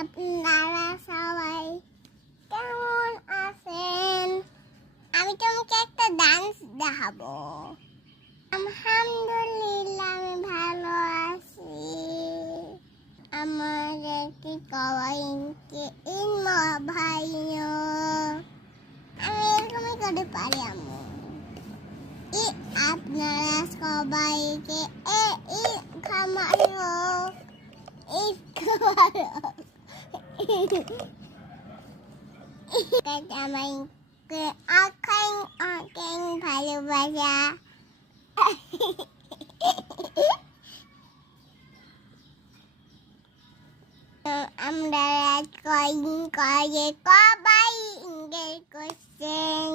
আপনারা সবাই কেমন আছেন? আমি তোমাকে একটা ডান্স দেখাবো। আলহামদুলিল্লাহ আমি ভালো আছি। আমার একটি কবাইকে ভাইও আমি এরকমই করে পারি আম্মু। আপনারা সবাইকে খামারো আমাকে আখাই আখাই ভালোবাসা। আমরা কয়েন করে কবাই ইংরেজ করছেন।